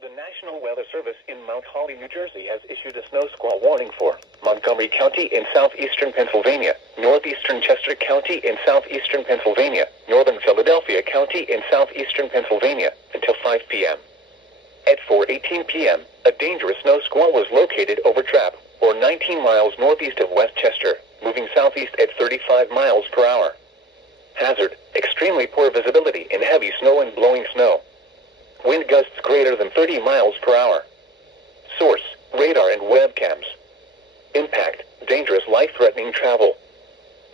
The National Weather Service in Mount Holly, New Jersey has issued a snow squall warning for Montgomery County in southeastern Pennsylvania, northeastern Chester County in southeastern Pennsylvania, northern Philadelphia County in southeastern Pennsylvania until 5 p.m. At 4:18 p.m., a dangerous snow squall was located over Trapp, or 19 miles northeast of West Chester, moving southeast at 35 miles per hour. Hazard: extremely poor visibility in heavy snow and blowing snow. Wind gusts greater than 30 miles per hour. Source: radar and webcams. Impact: dangerous, life-threatening travel.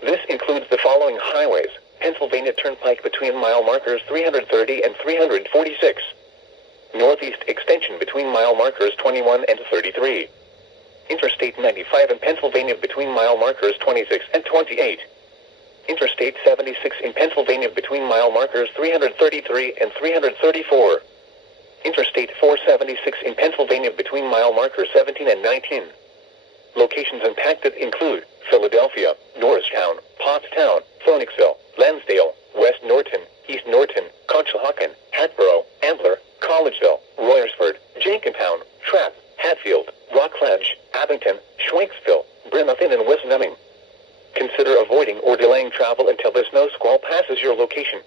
This includes the following highways: Pennsylvania Turnpike between mile markers 330 and 346. Northeast extension between mile markers 21 and 33. Interstate 95 in Pennsylvania between mile markers 26 and 28. Interstate 76 in Pennsylvania between mile markers 333 and 334. Interstate 476 in Pennsylvania between mile markers 17 and 19. Locations impacted include Philadelphia, Norristown, Pottstown, Phoenixville, Lansdale, West Norton, East Norton, Conshohocken, Hatboro, Ambler, Collegeville, Royersford, Jenkintown, Trapp, Hatfield, Rockledge, Abington, Schwenksville, Bremerton, and West Numming. Consider avoiding or delaying travel until the snow squall passes your location.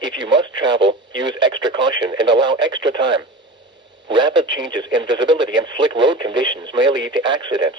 If you must travel, use extra caution and allow extra time. Rapid changes in visibility and slick road conditions may lead to accidents.